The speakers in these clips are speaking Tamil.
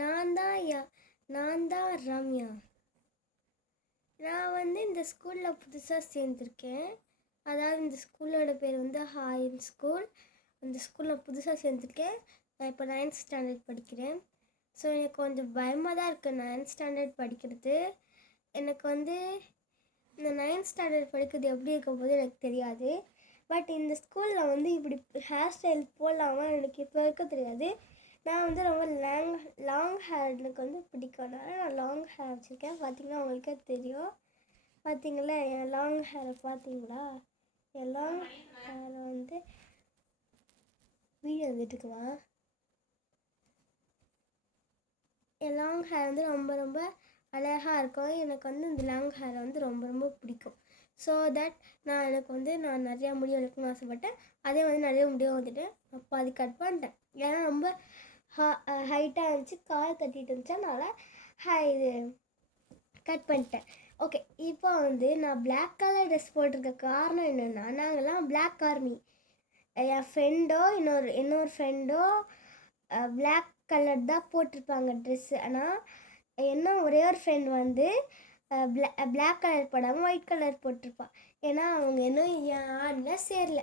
நான் தான் நான் தான் ரம்யா. நான் வந்து இந்த ஸ்கூலில் புதுசாக சேர்ந்துருக்கேன். அதாவது இந்த ஸ்கூலோட பேர் வந்து ஹாயன் ஸ்கூல். அந்த ஸ்கூலில் புதுசாக சேர்ந்துருக்கேன். நான் இப்போ 9th ஸ்டாண்டர்ட் படிக்கிறேன். ஸோ எனக்கு கொஞ்சம் பயமாக தான் இருக்குது 9th ஸ்டாண்டர்ட் படிக்கிறது. எனக்கு வந்து இந்த 9th ஸ்டாண்டர்ட் படிக்கிறது எப்படி இருக்கும் போது எனக்கு தெரியாது. பட் இந்த ஸ்கூலில் வந்து இப்படி ஹேர் ஸ்டைல் போடலாமா எனக்கு இப்போ இருக்க தெரியாது. நான் வந்து ரொம்ப லாங் ஹேர் எனக்கு வந்து பிடிக்கிறதுனால நான் லாங் ஹேர் வச்சுருக்கேன். பார்த்திங்கன்னா உங்களுக்கே தெரியும். பார்த்திங்களா என் லாங் ஹேரை பார்த்தீங்களா? என் லாங் ஹேரை வந்து வீடியோ வந்துட்டுக்குவா. என் லாங் ஹேர் வந்து ரொம்ப ரொம்ப அழகாக இருக்கும். எனக்கு வந்து இந்த லாங் ஹேரை வந்து ரொம்ப ரொம்ப பிடிக்கும். ஸோ தட் நான் நிறையா முடி வளர்க்கணும்னு ஆசைப்பட்டேன். அதே வந்து நிறைய முடியும் வந்துட்டு அப்போ அது கட் பண்ணிட்டேன். ஏன்னா ரொம்ப ஹைட்டாக இருந்துச்சு, கால் கட்டிகிட்டு இருந்துச்சு, அதனால் இது கட் பண்ணிட்டேன். ஓகே, இப்போ வந்து நான் பிளாக் கலர் ட்ரெஸ் போட்டிருக்க காரணம் என்னென்னா, நாங்கள்லாம் பிளாக் ஆர்மி. என் ஃப்ரெண்டோ இன்னொரு ஃப்ரெண்டோ பிளாக் கலர் தான் போட்டிருப்பாங்க ட்ரெஸ்ஸு. ஆனால் என்ன ஒரே ஒரு ஃப்ரெண்ட் வந்து பிளாக் கலர் போடாமல் ஒயிட் கலர் போட்டிருப்பாள். ஏன்னா அவங்க இன்னும் என் ஆடில் சேரல.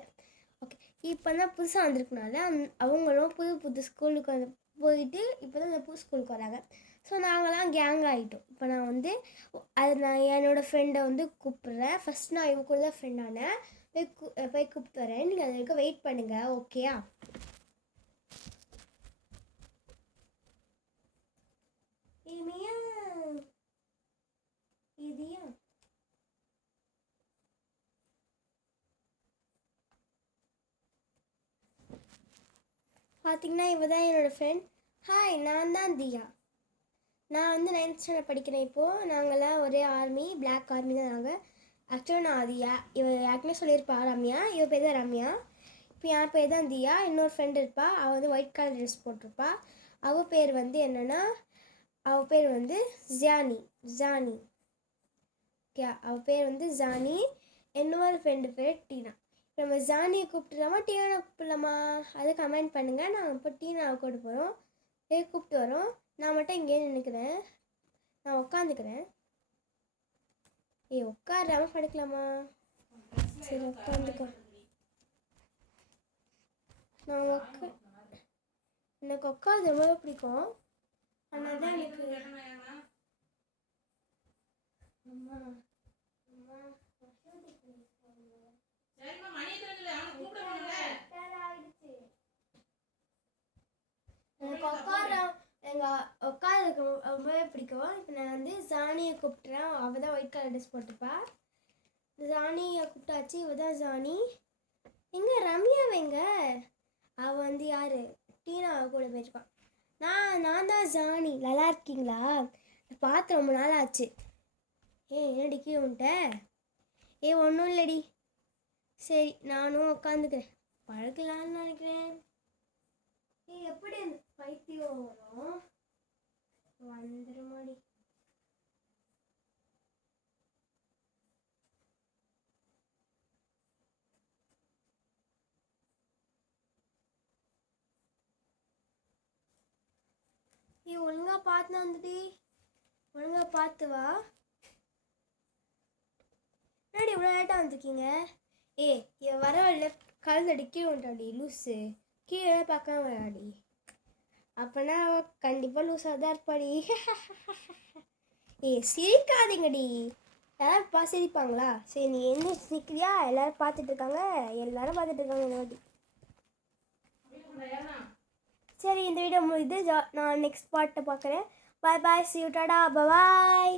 ஓகே, இப்போ தான் புதுசாக வந்திருக்கனால அவங்களும் புது ஸ்கூலுக்கு வந்து போயிட்டு இப்போ தான் இந்த புது ஸ்கூலுக்கு வராங்க. ஸோ நாங்களாம் கேங் ஆகிட்டோம். இப்போ நான் என்னோடய ஃப்ரெண்டை வந்து கூப்பிட்றேன். ஃபஸ்ட் நான் இவங்க கூட தான் ஃப்ரெண்டானேன். போய் கூப்பிட்டு வரேன். நீங்கள் அது வரைக்கும் வெயிட் பண்ணுங்கள், ஓகேயா? இதியா பார்த்தீங்கன்னா இவ தான் என்னோடய ஃப்ரெண்ட். ஹாய், நான் தான் தியா. நான் வந்து 9th ஸ்டாண்டர்ட் படிக்கிறேன். இப்போது நாங்களாம் ஒரே ஆர்மி, பிளாக் ஆர்மி தான் நாங்கள். ஆக்சுவலாக நான் தியா, இவ யாருக்குமே சொல்லியிருப்பா ரம்யா. இவ பேர் தான் ரம்யா. இப்போ என் பேர் தான் தியா. இன்னொரு ஃப்ரெண்ட் இருப்பா, அவள் வந்து ஒயிட் கலர் ட்ரெஸ் போட்டிருப்பா. அவள் பேர் வந்து என்னென்னா, அவள் பேர் வந்து ஜானி. ஓகே, அவள் பேர் வந்து ஜானி. இன்னொரு ஃப்ரெண்டு பேர் டீனா. நம்ம ஜானியை கூப்பிட்டுலாமா டீனாவை கூப்பிடலாமா? அதை கமெண்ட் பண்ணுங்கள். நாங்கள் இப்போ டீனாவை கூப்பிட்டு போகிறோம். கூப்பிட்டு வரோம். நான் மட்டும் இங்கே நினைக்கிறேன், நான் உட்காந்துக்கிறேன். உட்காராம படிக்கலாமா? சரி, உட்காந்துக்கோ. எனக்கு உட்காந்து ரொம்ப பிடிக்கும். அதனால தான் எனக்கு உட்காந்துருக்கு ரொம்பவே பிடிக்கும். இப்போ நான் வந்து ஜானியை கூப்பிட்டுறேன். அவள் தான் ஒயிட் கலர் ட்ரெஸ் போட்டுப்பா. ஜானியை கூப்பிட்டாச்சு. இவ தான் ஜானி. எங்கே ரம்யாவைங்க? அவள் வந்து யார்? டீனா கூட போயிருப்பான். நான் தான் ஜானி. நல்லா இருக்கீங்களா? பார்த்து ரொம்ப நாள் ஆச்சு. என்னடி கீழே உன்ட்ட? ஒன்றும் இல்லடி. சரி, நானும் உட்காந்துக்கிறேன். பழக்கலான்னு நினைக்கிறேன். எப்படி அந்த பைத்தியம் வரும்? வந்துருமாடி. ஒழுங்கா பார்த்து வந்துடி. ஒழுங்கா பார்த்து வா. என்னடி இவ்வளோ லேட்டாக வந்திருக்கீங்க? வர வழியில கலந்தடி கீழே வந்துட்டாடி லூஸு. கீழே பார்க்காம வராடி. அப்போனா கண்டிப்பாக லூஸாக தான் இருப்பாடி. சிரிக்காதீங்கடி. யாரும் சிரிப்பாங்களா? சரி, நீ என்ன சிரிக்கிறியா? எல்லாரும் பார்த்துட்டு இருக்காங்க இந்த வாட்டி. சரி, இந்த வீடியோ முடியுது. நான் நெக்ஸ்ட் பார்ட்டை பார்க்குறேன். பாய், see you, டாடா, பாய்.